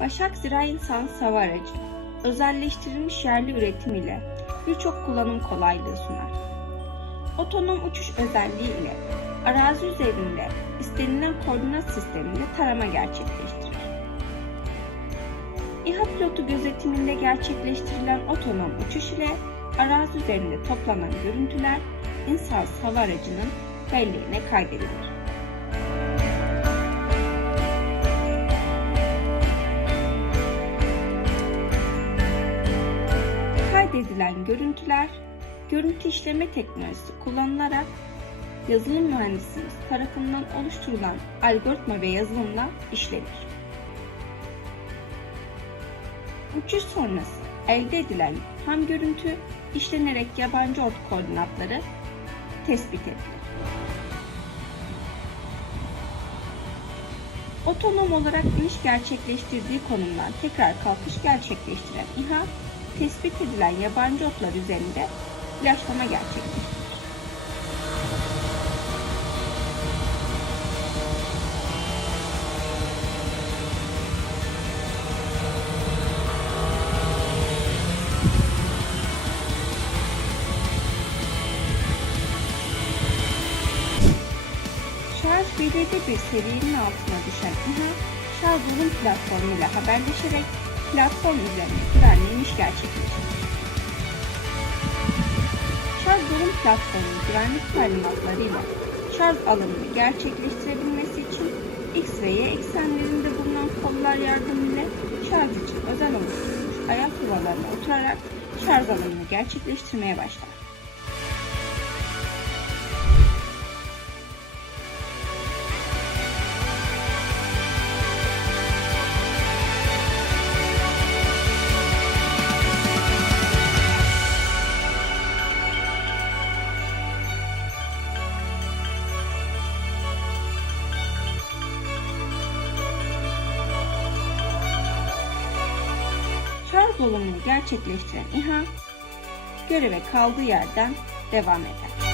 Başak Zira İnsan Sava Aracı, özelleştirilmiş yerli üretim ile birçok kullanım kolaylığı sunar. Otonom uçuş özelliği ile arazi üzerinde istenilen koordinat sisteminde tarama gerçekleştirir. İHA pilotu gözetiminde gerçekleştirilen otonom uçuş ile arazi üzerinde toplanan görüntüler insan hava aracının belleğine kaydedilir. Kaydedilen görüntüler, görüntü işleme teknolojisi kullanılarak yazılım mühendisimiz tarafından oluşturulan algoritma ve yazılımla işlenir. Uçuş sonrası elde edilen ham görüntü işlenerek yabancı ort koordinatları tespit edilir. Otonom olarak iniş gerçekleştirdiği konumdan tekrar kalkış gerçekleştiren İHA, tespit edilen yabancı otlar üzerinde flaşlama gerçekleştirir. Şarj belirli bir seviyenin altına düşen İHA, şarj ürün platformuyla haberleşerek platform üzerine güvenli iniş gerçekleştirir. Şarj ürün platformu güvenlik talimatlarıyla şarj alanını gerçekleştirebilmesi için X ve Y eksenlerinde bulunan kollar yardımıyla şarj için özel oluşturulmuş ayak yuvalarına oturarak şarj alanını gerçekleştirmeye başlar. Dolumunu gerçekleştiren İHA, göreve kaldığı yerden devam eder.